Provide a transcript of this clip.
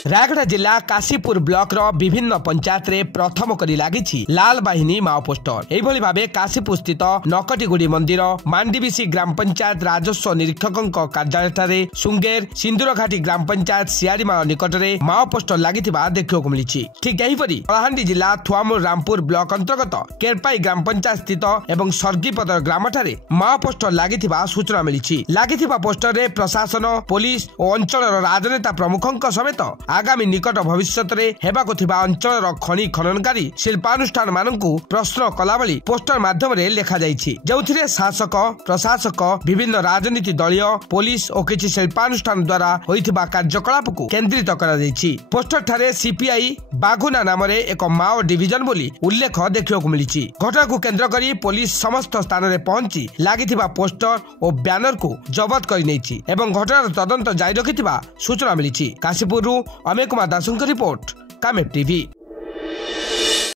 रायगढ़ जिला काशीपुर ब्लॉक रो विभिन्न पंचायत रे प्रथम करी लागिछि लाल बाहिनी माओ पोस्टर। एही भली भाबे काशीपुर स्थित नकटीगुड़ी मंदिर, मांडीबीसी ग्राम पंचायत राजस्व निरीक्षकक कार्यालय ठारे, सुंगेर सिंदूरघाटी ग्राम पंचायत सियारीमाळ निकटरे माओ पोस्टर लागिथिबा देखिବାକୁ मिलिछि। ठीक एहीपरि कलाहांडी जिला थुआमूल रामपुर ब्लॉक अंतर्गत केरपाई ग्राम पंचायत स्थित एवं सर्गीपदर ग्राम ठारे माओ पोस्टर लागिथिबा सूचना मिलिछि। लागिथिबा पोस्टर रे प्रशासन, पुलिस और अंचलर राजनेता प्रमुखक समेत आगामी निकट भविष्य में हेबाकु थिबा अंचलर खनि खननकारी शिल्पानुष्ठान मानकु प्रश्न कलाबली पोस्टर माध्यम रे लेखा जाइछि, जोथिरे शासक, प्रशासक, विभिन्न राजनीति दलीय, पुलिस और किछि शिल्पानुष्ठान द्वारा होइथिबा कार्यकलाप को केंद्रित करा जाइछि। पोस्टर ठारे सीपीआई बाघुना नाम रे एक माओ डिविजन बोली उल्लेख देखिବାକୁ मिलिछि। घटना को केंद्र करी पुलिस समस्त स्थान रे पहुंची लागिथिबा पोस्टर और बैनर को जबत करि नैछि एवं घटनार तदंत जारी रखिथिबा सूचना मिलिछि। काशीपुर अमेय कुमार दासଙ୍କ रिपोर्ट, कामेब टीवी।